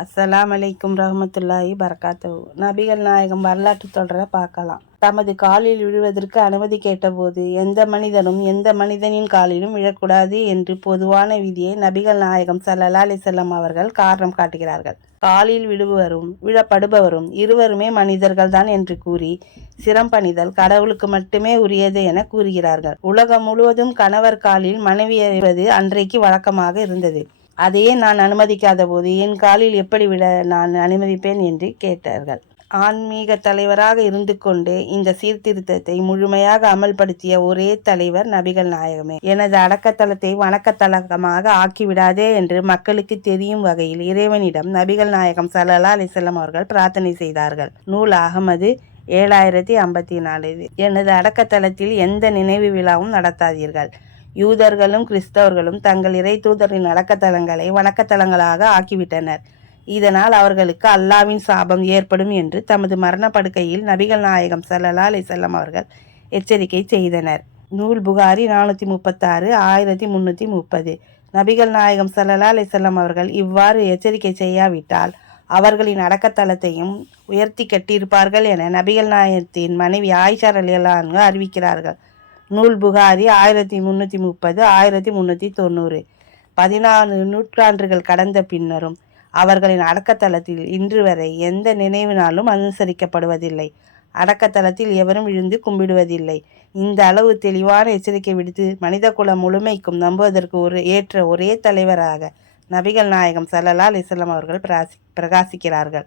அஸ்ஸலாமு அலைக்கும் ரஹ்மத்துல்லாஹி பரகாத்துஹு. நபிகள் நாயகம் வரலாற்று தொடரை பார்க்கலாம். தமது காலில் விழுவதற்கு அனுமதி கேட்டபோது எந்த மனிதனும் எந்த மனிதனின் காலிலும் விழக்கூடாது என்று பொதுவான விதியை நபிகள் நாயகம் ஸல்லல்லாஹு அலைஹி வஸல்லம் அவர்கள் காரணம் காட்டுகிறார்கள். காலில் விழுபவரும் விழப்படுபவரும் இருவருமே மனிதர்கள் தான் என்று கூறி சிரம்பணிதல் கடவுளுக்கு மட்டுமே உரியது என கூறுகிறார்கள். உலகம் முழுவதும் கணவர் காலில் மனைவி எறிவது அன்றைக்கு வழக்கமாக இருந்தது. அதையே நான் அனுமதிக்காத போது என் காலில் எப்படி விட நான் அனுமதிப்பேன் என்று கேட்டார்கள். ஆன்மீக தலைவராக இருந்து கொண்டு இந்த சீர்திருத்தத்தை முழுமையாக அமல்படுத்திய ஒரே தலைவர் நபிகள் நாயகமே. எனது அடக்கத்தலத்தை வணக்கத்தலமாக ஆக்கிவிடாதே என்று மக்களுக்கு தெரியும் வகையில் இறைவனிடம் நபிகள் நாயகம் ஸல்லல்லாஹு அலைஹி வஸல்லம் அவர்கள் பிரார்த்தனை செய்தார்கள். நூல் அகமது 7054. எனது அடக்கத்தலத்தில் எந்த நினைவு விழாவும் நடத்தாதீர்கள். யூதர்களும் கிறிஸ்தவர்களும் தங்கள் இறை தூதரின் அடக்கத்தலங்களை வணக்கத்தலங்களாக ஆக்கிவிட்டனர். இதனால் அவர்களுக்கு அல்லாவின் சாபம் ஏற்படும் என்று தமது மரணப்படுக்கையில் நபிகள் நாயகம் ஸல்லல்லாஹு அலைஹி வஸல்லம் அவர்கள் எச்சரிக்கை செய்தனர். நூல் புகாரி 436 1330. நபிகள் நாயகம் ஸல்லல்லாஹு அலைஹி வஸல்லம் அவர்கள் இவ்வாறு எச்சரிக்கை செய்யாவிட்டால் அவர்களின் அடக்கத்தலத்தையும் உயர்த்தி கட்டியிருப்பார்கள் என நபிகள் நாயகத்தின் மனைவி ஆயிஷா ரலியல்லாஹு அன்ஹா அறிவிக்கிறார்கள். நூல் புகாரி 1330 1390. 14 நூற்றாண்டுகள் கடந்த பின்னரும் அவர்களின் அடக்கத்தலத்தில் இன்று வரை எந்த நினைவு நாளும் அனுசரிக்கப்படுவதில்லை. அடக்கத்தலத்தில் எவரும் விழுந்து கும்பிடுவதில்லை. இந்த அளவு தெளிவான எச்சரிக்கை விடுத்து மனித குலம் முழுமைக்கும் நம்புவதற்கு ஏற்ற ஒரே தலைவராக நபிகள் நாயகம் ஸல்லல்லாஹு அலைஹி வஸல்லம் அவர்கள் பிரகாசிக்கிறார்கள்.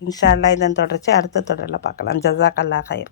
இன்ஷா அல்லாஹ் இதன் தொடர்ச்சி அடுத்த தொடரில் பார்க்கலாம். ஜஸாக்கல்லாஹ் ஹைர்.